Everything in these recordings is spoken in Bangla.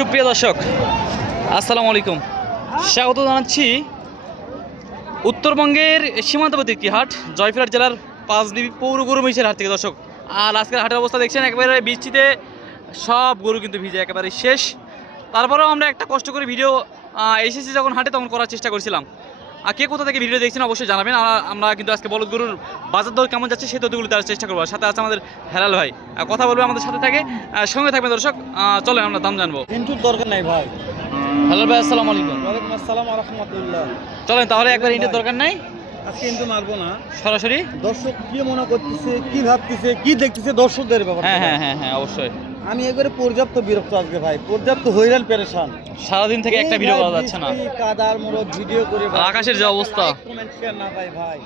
সুপ্রিয় দর্শক, আসসালামু আলাইকুম। স্বাগত জানাচ্ছি উত্তরবঙ্গের সীমান্তবর্তী একটি হাট জয়ফিরাট জেলার পাঁচদিবি পৌর গরু মিশের হাট থেকে। দর্শক আর আজকের হাটের অবস্থা দেখছেন, একেবারে বৃষ্টিতে সব গরু কিন্তু ভিজে, একেবারে শেষ। তারপরেও আমরা একটা কষ্ট করে ভিডিও এসেছি যখন হাটে, তখন করার চেষ্টা করছিলাম। আর কে কোথা থেকে ভিডিও দেখছেন অবশ্যই জানাবেন। আমরা কিন্তু আজকে বলদ গরুর বাজার দর কেমন যাচ্ছে সেই তথ্যগুলো দেওয়ার চেষ্টা করব। সাথে আছে আমাদের হেলাল ভাই। কথা বলবে আমাদের সাথে থাকে। সঙ্গে থাকবেন দর্শক। চলেন আমরা দাম জানব। কিন্তু দরকার নাই ভাই। হ্যালো ভাই আসসালামু আলাইকুম। ওয়ালাইকুম আসসালাম রহমতুল্লাহ। চলেন তাহলে একবার ইন্টের দরকার নাই? আজকে কিন্তু মারবো না। সরাসরি? দর্শক কি মনে করতেছে কি ভাবতেছে কি দেখতেছে দর্শকদের ব্যাপার হ্যাঁ হ্যাঁ হ্যাঁ হ্যাঁ অবশ্যই। আমি এবারে পর্যাপ্ত বিরক্ত আজকে ভাই পর্যাপ্ত হইরান পেরেশান। সারাদিন থেকে একটা ভিডিও করা যাচ্ছে না। কাদার মোড়ক ভিডিও করে আকাশের যে অবস্থা। কমেন্ট শেয়ার না ভাই ভাই।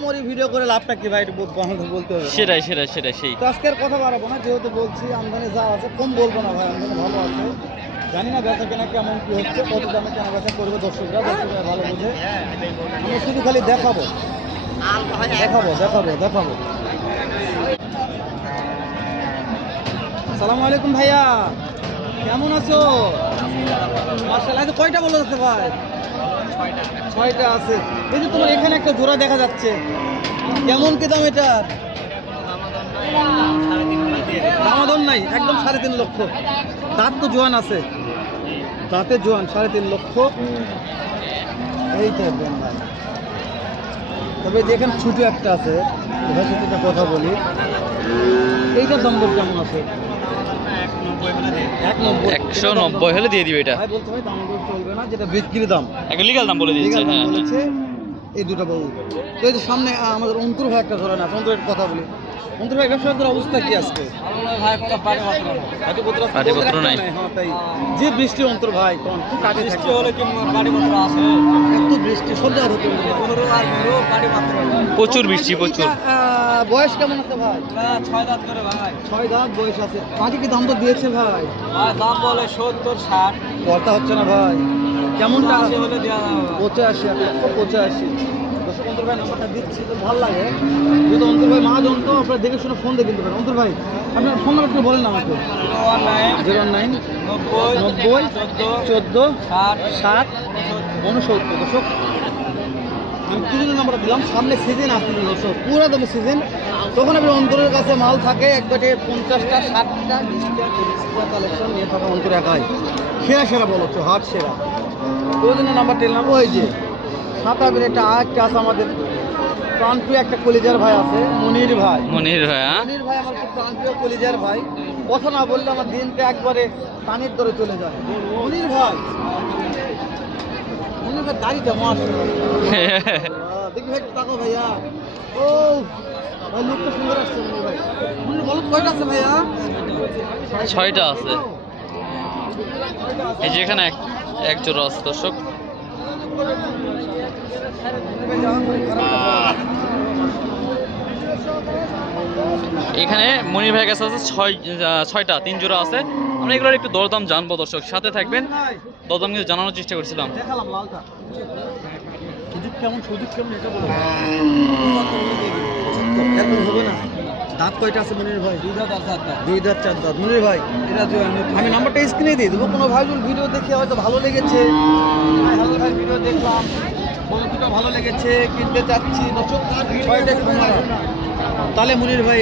মরি ভিডিও করে লাভটা কি ভাই একটু বল- বলতে হবে। সেটাই সেটাই সেটাই সেই। তো আজকের কথা বাড়াবো না যেহেতু বলছি আমদানি যা আছে কম বলব না ভাই আমদানি ভালো আছে। জানি না বেচা কেনা কেমন কি হচ্ছে কত দামে কেনা বেচা করবে দর্শকরা দর্শকরা ভালো বুঝে। আমি শুধু খালি দেখাবো। দেখাবো দেখাবো দেখাবো। সালামু আলাইকুম ভাইয়া। কেমন আছো? মার্শাল্লাহ কয়টা বলো যাচ্ছে ভাই? ছয়টা আছে। এই যে তোমার এখানে একটা জোড়া দেখা যাচ্ছে। কেমন কি দাম এটার? দামাদন নাই, একদম সাড়ে তিন লক্ষ। দাঁত তো জোয়ান আছে। দাঁতে জোয়ান, সাড়ে তিন লক্ষ। এইটা ভাই। তবে যেখানে ছোটো একটা আছে সাথে কথা বলি। এইটার দাম কেমন আছে? একশো নব্বই হলে দিয়ে দিবে এটা। চলবে না যেটা বিক্রি দাম। একটা লিগাল দাম বলে দিয়েছে হ্যাঁ। এই দুটো বউ তো এই যে সামনে আমাদের অন্তর ভাই একটা ধরে না অন্তর একটা কথা বলি। অন্তর ভাই ব্যবসার অবস্থা কি আজকে? পাটিপত্র আছে, নাই। একটা হ্যাঁ, তাই। যে বৃষ্টি অন্তর ভাই বৃষ্টি হলে কি পাটিপত্র আছে? এত বৃষ্টি সন্ধ্যা হতে প্রচুর বৃষ্টি প্রচুর। আহ, বয়স কেমন আছে ভাই? ছয় দাঁত করে ভাই। ছয় দাঁত বয়স আছে। পাটি কি দাম তো দিয়েছে ভাই? দাম বলে সত্তর ষাট। কথা হচ্ছে না ভাই। কেমনটা? হলে দেওয়া যাবে। পঁচাশি পঁচাশি। অন্তর ভাই নাম্বারটা দিচ্ছি তো ভালো লাগে। যেহেতু অন্তর ভাই মহাজন তো আপনারা দেখে শুনে ফোন দিয়ে কিনতে পারেন। অন্তর ভাই আপনার ফোন নাম্বার একটু বলেন না আমাকে। জিরো ওয়ান নাইন নব্বই চোদ্দ ষাট উনসত্তর আমি নাম্বার দিলাম। সামনে সিজন আসছিল দর্শক পুরো দামে সিজন তখন আপনি অন্তরের কাছে মাল থাকে একবারে পঞ্চাশটা ষাটটা বিশটা তিরিশটা কালেকশন নিয়ে থাকা অন্তর একাই। সেরা সেরা বলো হাট সেরা। ওই জন্য নাম্বার দিলাম ওই যে। সাঁতারের একটা আরেকটা আছে আমাদের প্রাণপ্রিয় একটা কলিজার ভাই আছে মনির ভাই। মনির ভাই হ্যাঁ। মনির ভাই আমার খুব প্রাণপ্রিয় কলিজার ভাই। কথা না বললে আমার দিনটা একবারে পানির দরে চলে যায়। মনির ভাই। মনির ভাই দাড়িটা মাস দেখি ভাই তাকো ভাইয়া। ও ভাই লোকটা সুন্দর আসছে মনির ভাই। মনির বলো কয়টা আছে ভাইয়া? ছয়টা আছে। এই যে এখানে এক এক জোড়া আছে দর্শক। এখানে মনির ভাইয়ের কাছে আছে ছয় ছয়টা তিন জোড়া আছে। আমরা এগুলোর একটু দরদাম জানব দর্শক সাথে থাকবেন। দরদাম কিন্তু জানানোর চেষ্টা করছিলাম। দেখালাম লালটা। সুযোগ কেমন সুযোগ কেমন এটা বলো। হবে না। দাঁত কয়টা আছে মনির ভাই? দুই দাঁত আর চার দাঁত দুই দাঁত চার দাঁত। মনির ভাই এটা আমি নাম্বারটা স্ক্রিনে দিয়ে দেবো। কোনো ভাই ভিডিও দেখে হয়তো ভালো লেগেছে। ভাই হালাল ভাই ভিডিও দেখলাম। কোনো দুটো ভালো লেগেছে কিনতে চাচ্ছি। তাহলে মনির ভাই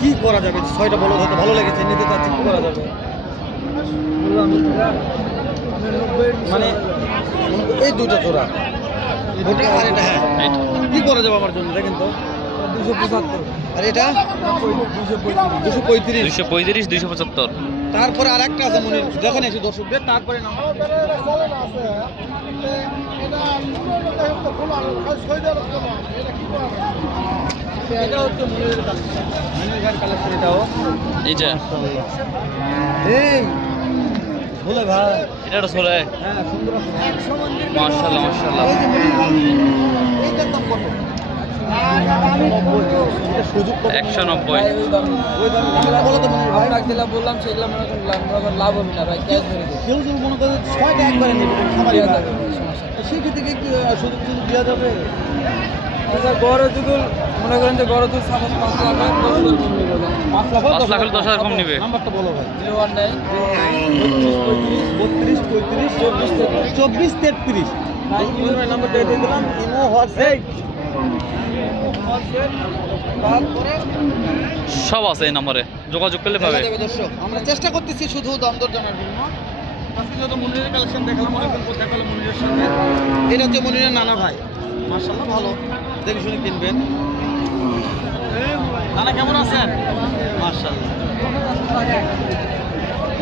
কি করা যাবে? ছয়টা বলো হয়তো ভালো লেগেছে নিতে চাচ্ছি কি করা যাবে? মানে এই দুটো জোড়া। ওটা আর এটা হ্যাঁ। কি করা যাবে আমার জন্য? দেখেন তো। আর এটা? দুশো পঁয়ত্রিশ। দুশো পঁয়ত্রিশ দুইশো পঁয়ত্রিশ দুইশো পঁচাত্তর। তারপরে আর একটা আছে মনে দেখেন এসে দর্শকদের তারপরে এটা হ্যাঁ মার্শাল্লাহ মার্শাল্লাহ একশো নব্বই। বললাম সেগুলো মনে করেন লাভ লাভ হবে না ভাই ক্যাশ ধরে কেউ যদি মনে করে ছয়টা একবারে নেবে খামারি দেওয়া ভাই যাবে সমস্যা নেই। সেই ক্ষেত্রে কি আহ, সুযোগ সুযোগ দেওয়া যাবে? আচ্ছা গড় মনে করেন যে গড় দুধ সাপোজ পাঁচ লাখ হয় দশ লাখ কম নিবে পাঁচ লাখ পাঁচ লাখ দশ হাজার কম নিবে। নাম্বারটা বলো ভাই। Zero one nine. বত্রিশ চব্বিশ থেকে চব্বিশ তেত্রিশ। নাম্বার দিয়ে দিলাম ইমো হোয়াটসঅ্যাপ। সব আছে এই নম্বরে। যোগাযোগ করলে পাবে। দর্শক। আমরা চেষ্টা করতেছি শুধু দাম দর জানার জন্য। আজকে যত মনিরের কালেকশন দেখালাম অনেকদিন পর দেখালাম মনিরের সাথে। এটা হচ্ছে মনিরের নানা ভাই। মার্শাল্লাহ ভালো। দেখে শুনে কিনবেন। নানা কেমন আছেন? মার্শাল্লাহ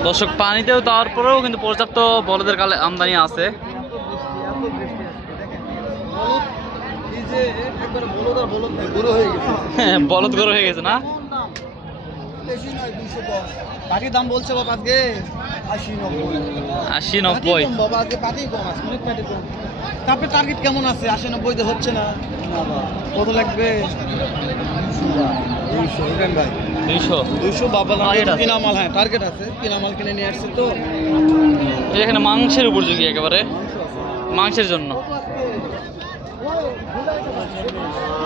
দর্শক পানিতেও তারপরেও কিন্তু পর্যাপ্ত বলদের কালে আমদানি আছে বলদ এই যে একবারে বলদ আর বলদ নেই গুঁড়ো হয়ে বলদ গরু হয়ে গেছে না? বেশি নয় দুশো দশ। পাটির দাম বলছে বাবা আজকে আশি নব্বই। আশি নব্বই। বাবা আজকে পাটি কম আছে অনেক পাটি কম। তারপরে টার্গেট কেমন আছে? আশি নব্বইতে হচ্ছে না? কত লাগবে? দুইশো ভাই। দুইশো? দুইশো বাবা হ্যাঁ টার্গেট আছে। কিনামাল কিনে নিয়ে আসছে তো। এখানে মাংসের উপযোগী একেবারে। মাংসের জন্য।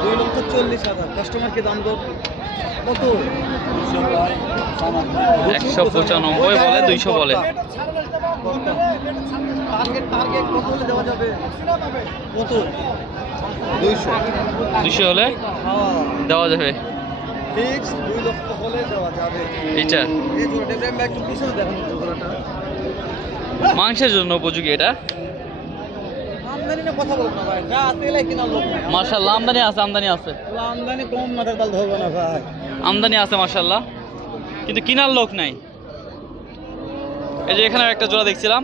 দুই লক্ষ চল্লিশ হাজার। কাস্টমারকে দাম দর কত? একশো পঁচানব্বই বলে দুইশো বলে। কত দুইশো। দুইশো হলে দেওয়া যাবে। ফিক্স দুই লক্ষ হলে দেওয়া যাবে। এইটা এই জোড়াটা একটু পিছনে দেখানো জোড়াটা। মাংসের জন্য উপযোগী এটা? আমদানি না কথা বলব না ভাই যা আছে এলাই কিনা লোক। নাই। মার্শাল্লাহ আমদানি আছে আমদানি আছে। আমদানি কম মাথার তাল ধরবে না ভাই। আমদানি আছে মার্শাল্লাহ কিন্তু কিনার লোক নাই। এই যে এখানে একটা জোড়া দেখছিলাম।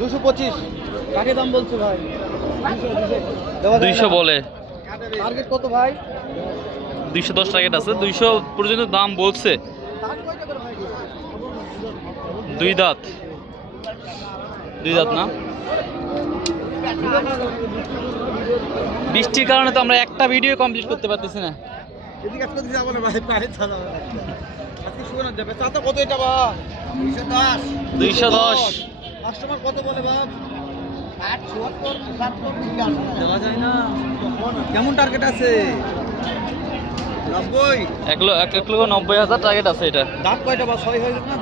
দুশো পঁচিশ। কাকে দাম বলছো ভাই? দুইশো বলে। টার্গেট কত ভাই? দুইশো দশ টার্গেট আছে। দুইশো পর্যন্ত দাম বলছে দাম কয়টা করে ভাই দুই দাঁত। দুই দাঁত না? বৃষ্টির কারণে তো আমরা একটা ভিডিও কমপ্লিট করতে পারতেছি না। যাব যাবে। দুইশো দশ। দুইশো দশ। কাস্টমার কত বলে কেমন টার্গেট আছে? নব্বই? এক লক্ষ নব্বই হাজার টার্গেট আছে এটা। দাঁত কয়টা বা ছয় হয়ে গেছে না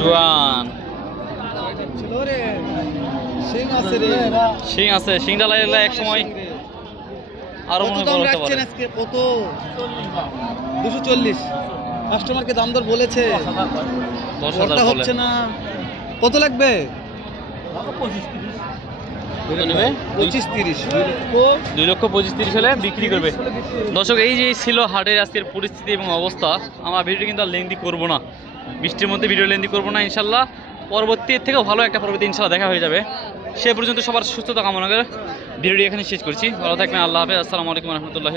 জোয়ান। শিং আছে শিংটা লাগলে এক সময় আরও মনে দাম পারে। আজকে কত দুশো চল্লিশ। কাস্টমারকে দাম দর বলেছে। দশ হাজার ওটা বলে। হচ্ছে না। কত লাগবে? কত নেবে? পঁচিশ তিরিশ। দুই লক্ষ। পঁচিশ তিরিশ হলে বিক্রি করবে। দর্শক এই যে ছিল হাটের আজকের পরিস্থিতি এবং অবস্থা আমার ভিডিও কিন্তু আর লেন্দি করব না। বৃষ্টির মধ্যে ভিডিও লেন্দি করব না, ইনশাল্লাহ। পরবর্তী থেকে থেকেও ভালো একটা পরবর্তী ইনশাল্লাহ দেখা হয়ে যাবে। সে পর্যন্ত সবার সুস্থতা কামনা করে। ভিডিওটি এখানে শেষ করছি। ভালো থাকবেন, আল্লাহ হাফেজ। আসসালামু আলাইকুম রহমতুল্লাহ